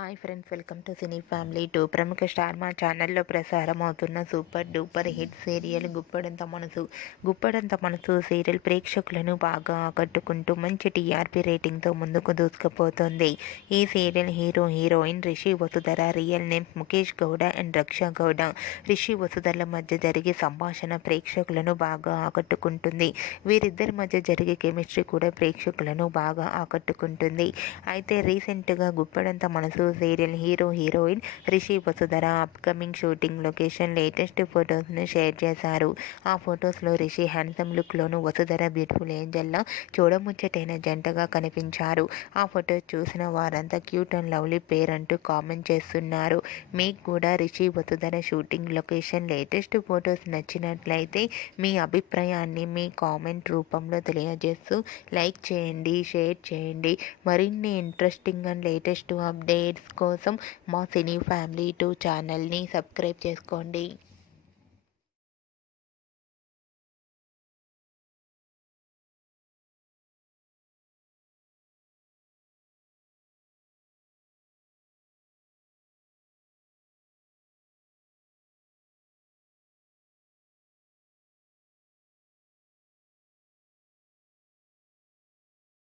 Hi friends, welcome to cine family 2. ప్రముఖ star మా ఛానల్లో ప్రసారం అవుతున్న super duper hit serial Guppedantha Manasu serial ప్రేక్షకులను బాగా ఆకట్టుకుంటూ మంచి టీఆర్పీ రేటింగ్తో ముందుకు దూసుకుపోతుంది. ఈ serial heroine Rishi Vasudhara, real name Mukesh Gowda and Raksha Gowda. Rishi వసుధరల మధ్య జరిగే సంభాషణ ప్రేక్షకులను బాగా ఆకట్టుకుంటుంది. వీరిద్దరి మధ్య జరిగే కెమిస్ట్రీ కూడా ప్రేక్షకులను బాగా ఆకట్టుకుంటుంది. అయితే రీసెంట్గా Guppedantha Manasu serial heroine Rishi Vasudhara upcoming shooting location latest ఫొటోస్ను షేర్ చేశారు. ఆ ఫొటోస్లో రిషి హ్యాండ్సమ్ లుక్లోను, వసుధర బ్యూటిఫుల్ ఏంజల్లా చూడముచ్చటైన జంటగా కనిపించారు. ఆ ఫొటోస్ చూసిన వారంతా క్యూట్ అండ్ లవ్లీ పేర్ అంటూ కామెంట్ చేస్తున్నారు. మీకు కూడా Rishi Vasudhara shooting location latest photos నచ్చినట్లయితే మీ అభిప్రాయాన్ని మీ కామెంట్ రూపంలో తెలియజేస్తూ లైక్ చేయండి, షేర్ చేయండి. మరిన్ని ఇంట్రెస్టింగ్ అండ్ లేటెస్ట్ అప్డేట్స్ కోసం మా సినీ ఫ్యామిలీ 2 ఛానల్ని సబ్స్క్రైబ్ చేసుకోండి.